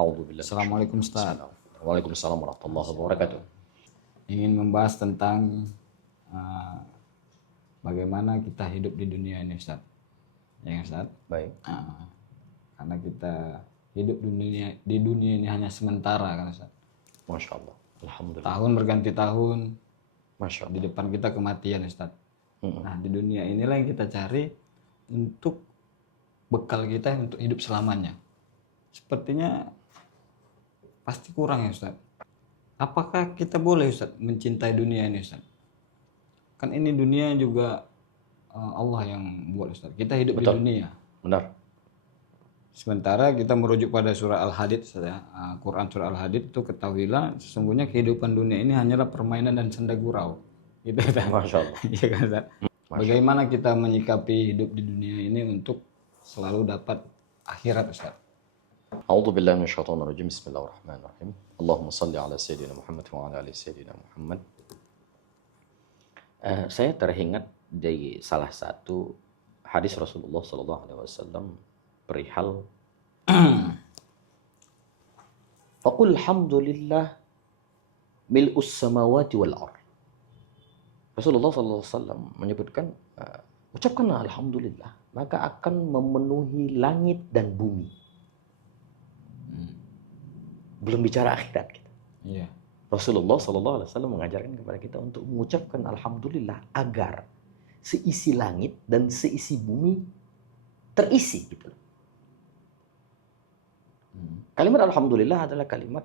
A'udzubillah. Assalamualaikum Ustaz. Waalaikumsalam warahmatullahi wabarakatuh. Ingin membahas tentang uh, bagaimana kita hidup di dunia ini Ustaz. Ya kan, Ustaz? Baik. Karena kita hidup di dunia ini hanya sementara kan Ustaz. Masya Allah. Alhamdulillah. Tahun berganti tahun, Masya di Allah. depan kita kematian Ustaz. Nah, di dunia inilah yang kita cari untuk bekal kita untuk hidup selamanya. Sepertinya pasti kurang ya Ustaz. Apakah kita boleh Ustaz mencintai dunia ini Ustaz? Kan ini dunia juga Allah yang buat Ustaz. Kita hidup Betul. di dunia. Benar. Sementara kita merujuk pada surah Al-Hadid, Quran surah Al-Hadid itu ketahuilah sesungguhnya kehidupan dunia ini hanyalah permainan dan senda gurau. Gitu Ustaz. Masya Allah. Iya kan Ustaz? Bagaimana kita menyikapi hidup di dunia ini untuk selalu dapat akhirat Ustaz? A'udzubillah minasyaitonir rajim. Bismillahirrahmanirrahim. Allahumma shalli ala sayyidina Muhammad wa ala ali sayyidina Muhammad. Saya teringat dari salah satu hadis Rasulullah sallallahu alaihi wasallam perihal Faqul hamdulillah mil'us samawati wal ardh. Rasulullah sallallahu alaihi wasallam menyebutkan ucapkanlah alhamdulillah maka akan memenuhi langit dan bumi. Belum bicara akhirat kita. Iya. Rasulullah sallallahu alaihi wasallam mengajarkan kepada kita untuk mengucapkan alhamdulillah agar seisi langit dan seisi bumi terisi gitu. Kalimat alhamdulillah adalah kalimat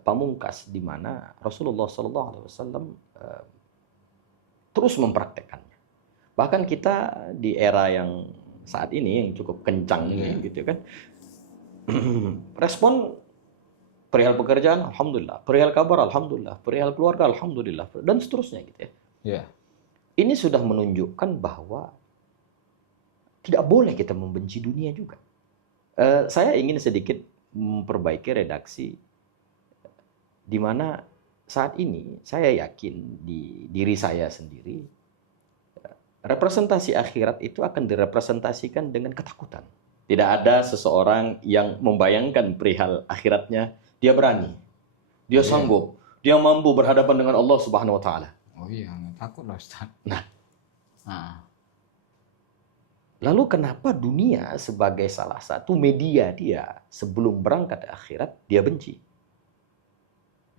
pamungkas di mana Rasulullah sallallahu alaihi wasallam terus mempraktekkannya. Bahkan kita di era yang saat ini yang cukup kencang ini gitu kan. Respon perihal pekerjaan alhamdulillah, perihal kabar alhamdulillah, perihal keluarga alhamdulillah dan seterusnya gitu ya. Iya. Ini sudah menunjukkan bahwa tidak boleh kita membenci dunia juga. Saya ingin sedikit memperbaiki redaksi di mana saat ini saya yakin di diri saya sendiri representasi akhirat itu akan direpresentasikan dengan ketakutan. Tidak ada seseorang yang membayangkan perihal akhiratnya dia berani, dia sanggup, dia mampu berhadapan dengan Allah Subhanahu wa taala. Oh iya, nggak takut lah Ustaz. Nah, Ah. lalu kenapa dunia sebagai salah satu media dia sebelum berangkat ke akhirat dia benci?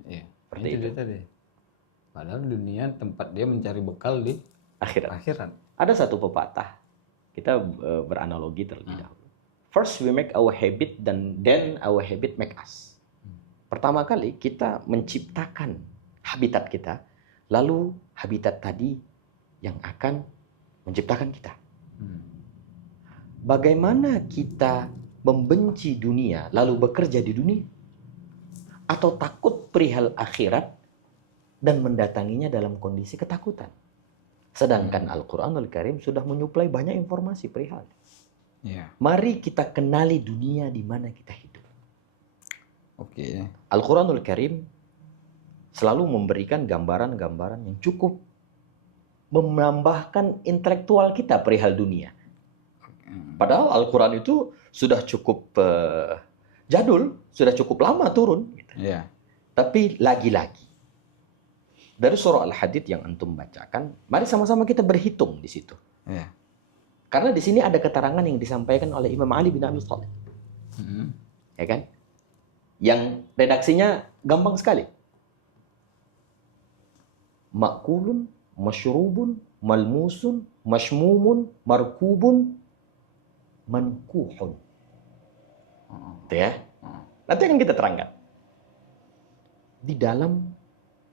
Iya. Seperti itu itu. dia tadi. Padahal dunia tempat dia mencari bekal di Akhirat. akhirat. Ada satu pepatah. Kita beranalogi terlebih dahulu. First we make our habit dan then our habit make us. Pertama kali kita menciptakan habitat kita, lalu habitat tadi yang akan menciptakan kita. Bagaimana kita membenci dunia lalu bekerja di dunia? Atau takut perihal akhirat dan mendatanginya dalam kondisi ketakutan? Sedangkan Al-Quranul Karim sudah menyuplai banyak informasi perihal. Iya. Mari kita kenali dunia di mana kita hidup. Oke. Al-Quranul Karim selalu memberikan gambaran-gambaran yang cukup menambahkan intelektual kita perihal dunia. Padahal Al-Quran itu sudah cukup jadul, sudah cukup lama turun. Iya. Tapi lagi-lagi, dari surah Al-Hadid yang antum bacakan, mari sama-sama kita berhitung di situ. Iya. Karena di sini ada keterangan yang disampaikan oleh Imam Ali bin Abi Thalib. Ya kan? Yang redaksinya gampang sekali. Makulun, masyrubun, malmusun, mashmumun, markubun, mankuhun. Itu ya. Nanti akan kita terangkan. Di dalam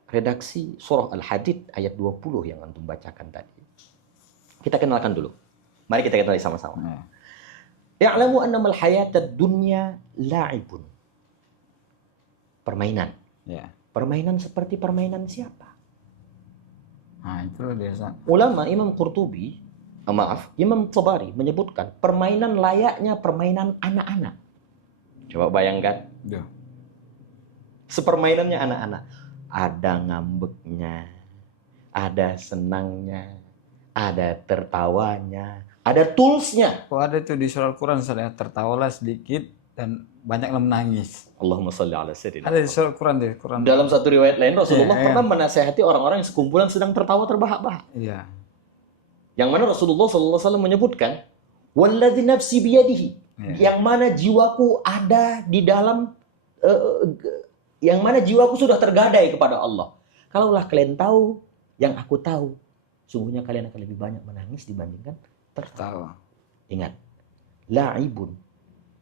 redaksi surah Al-Hadid ayat 20 yang antum bacakan tadi. Kita kenalkan dulu. Mari kita kenali sama-sama. Ya'lamu annamal hayatad dunya la'ibun. Permainan. Ya. Permainan seperti permainan siapa? Nah, itu biasa. Ulama Imam Qurtubi, Imam Tabari menyebutkan permainan layaknya permainan anak-anak. Coba bayangkan. Duh. Sepermainannya anak-anak. Ada ngambeknya, ada senangnya, ada tertawanya, ada toolsnya. Kok ada tuh di surah Al-Quran saya tertawalah sedikit dan banyaklah menangis. Allahumma sholli ala sayyidina. Ada di surah Quran deh, Quran. Dalam satu riwayat lain Rasulullah Iya, pernah menasehati orang-orang yang sekumpulan sedang tertawa terbahak-bahak. Iya. Yang mana Rasulullah SAW menyebutkan, "Walladzi nafsi biyadihi." Iya. Yang mana jiwaku ada di dalam yang mana jiwaku sudah tergadai kepada Allah. Kalaulah kalian tahu yang aku tahu, sungguhnya kalian akan lebih banyak menangis dibandingkan tertawa. Ingat, la'ibun.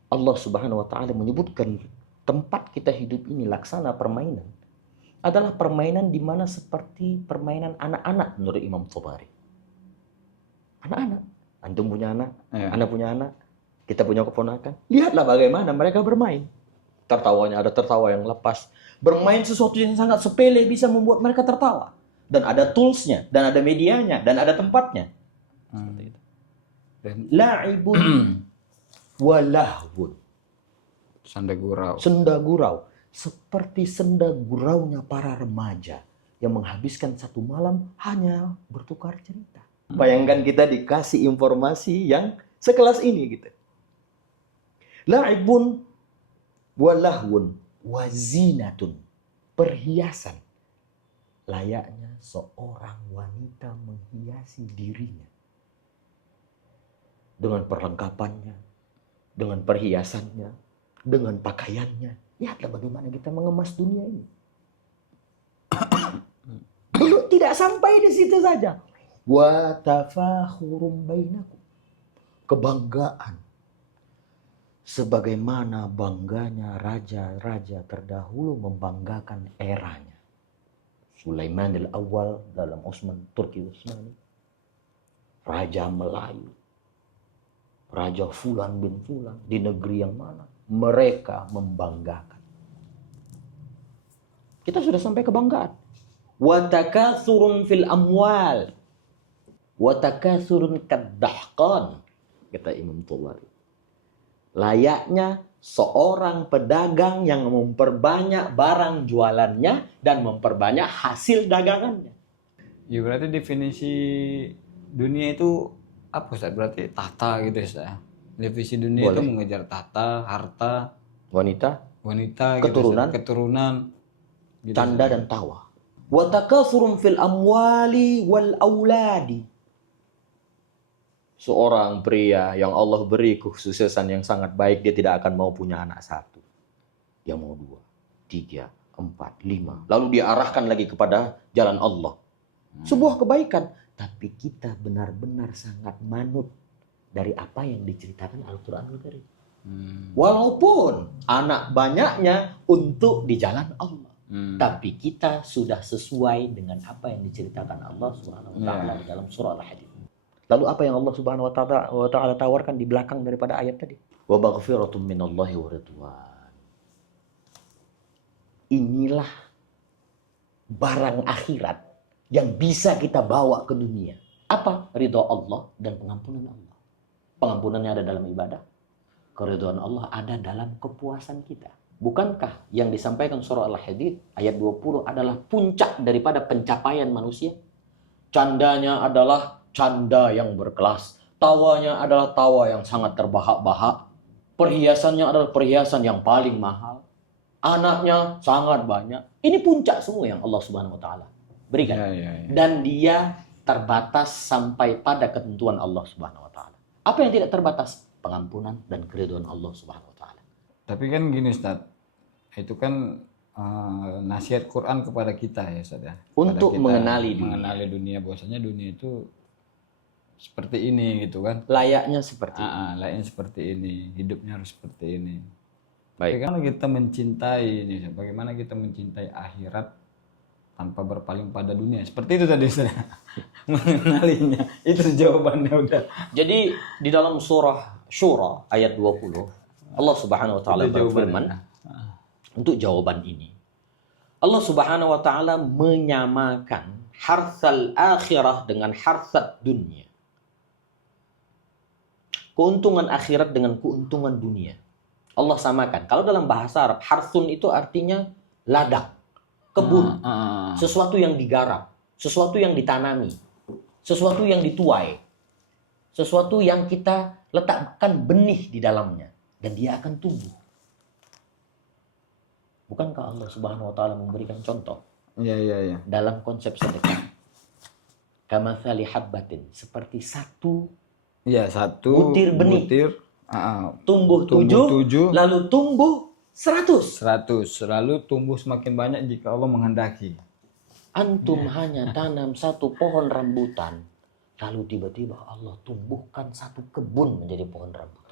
Allah Subhanahu wa taala menyebutkan tempat kita hidup ini laksana permainan adalah permainan di mana seperti permainan anak-anak menurut Imam Tabari. Anak-anak, antum punya anak, anak punya anak, kita punya keponakan. Lihatlah bagaimana mereka bermain. Tertawanya ada tertawa yang lepas. Bermain sesuatu yang sangat sepele bisa membuat mereka tertawa. Dan ada toolsnya, dan ada medianya, dan ada tempatnya. Dan La'ibun walahwun. senda gurau. Senda gurau. Seperti senda guraunya para remaja yang menghabiskan satu malam hanya bertukar cerita. Bayangkan kita dikasih informasi yang sekelas ini gitu. La'ibun walahwun wazinatun. Perhiasan. Layaknya seorang wanita menghiasi dirinya. Dengan perlengkapannya, dengan perhiasannya, dengan pakaiannya. Lihatlah bagaimana kita mengemas dunia ini. Belum tidak sampai di situ saja. Wa tafakhurum bainakum. Kebanggaan. Sebagaimana bangganya raja-raja terdahulu membanggakan eranya. Sulaiman al-Awwal dalam Turki Utsmani. Raja Melayu. Raja Fulan bin Fulan di negeri yang mana mereka membanggakan. Kita sudah sampai kebanggaan. Wa takatsurun fil amwal. Wa takatsurun kaddahqan. Kata Imam Tabari. Layaknya seorang pedagang yang memperbanyak barang jualannya dan memperbanyak hasil dagangannya. Ya berarti definisi dunia itu apa Ustaz? Berarti tahta gitu Ustaz. Definisi dunia Boleh. itu mengejar tahta, harta, Wanita, wanita, Keturunan. gitu, keturunan, gitu, canda Ustaz. dan tawa. Wa takatsurun fil amwali wal auladi. Seorang pria yang Allah beri kesuksesan yang sangat baik, dia tidak akan mau punya anak satu. Dia mau 2, 3, 4, 5. Lalu dia arahkan lagi kepada jalan Allah. Sebuah kebaikan. Tapi kita benar-benar sangat manut dari apa yang diceritakan Al-Quranul Karim. Walaupun anak banyaknya untuk di jalan Allah. Tapi kita sudah sesuai dengan apa yang diceritakan Allah Subhanahu wa taala di dalam surah Al-Hadid. Lalu apa yang Allah Subhanahu wa taala tawarkan di belakang daripada ayat tadi? Wa maghfiratum minallahi wa ridwan. Inilah barang akhirat yang bisa kita bawa ke dunia. Apa? Ridho Allah dan pengampunan Allah. Pengampunannya ada dalam ibadah. Keridhaan Allah ada dalam kepuasan kita. Bukankah yang disampaikan surah Al-Hadid ayat 20 adalah puncak daripada pencapaian manusia? Candanya adalah canda yang berkelas. Tawanya adalah tawa yang sangat terbahak-bahak. Perhiasannya adalah perhiasan yang paling mahal. Anaknya sangat banyak. Ini puncak semua yang Allah Subhanahu wa taala berikan. Dan dia terbatas sampai pada ketentuan Allah Subhanahu wa taala. Apa yang tidak terbatas? Pengampunan dan keridhaan Allah Subhanahu wa taala. Tapi kan gini Ustaz, itu kan nasihat Quran kepada kita ya Ustaz ya. Untuk kita mengenali dunia. mengenali dunia, bahwasanya dunia itu seperti ini gitu kan. Layaknya seperti ini. Layaknya seperti ini, hidupnya harus seperti ini. Baik. Bagaimana kita mencintai ini, bagaimana kita mencintai akhirat tanpa berpaling pada dunia. Seperti itu tadi Ustaz. Mengenalinya. Itu jawabannya udah. Jadi di dalam surah Syura ayat 20 Allah Subhanahu wa taala berfirman untuk jawaban ini. Allah Subhanahu wa taala menyamakan harsal akhirah dengan harsat dunia. Keuntungan akhirat dengan keuntungan dunia. Allah samakan. Kalau dalam bahasa Arab, harsun itu artinya ladang, kebun, sesuatu yang digarap, sesuatu yang ditanami, sesuatu yang dituai, sesuatu yang kita letakkan benih di dalamnya dan dia akan tumbuh. Bukankah Allah Subhanahu wa taala memberikan contoh Iya. dalam konsep sedekah? Kamatsali habbatin, seperti satu Iya, satu butir benih. Tumbuh tumbuh 7, lalu tumbuh 100. 100, lalu tumbuh semakin banyak jika Allah menghendaki. Antum hanya tanam satu pohon rambutan, lalu tiba-tiba Allah tumbuhkan satu kebun menjadi pohon rambutan.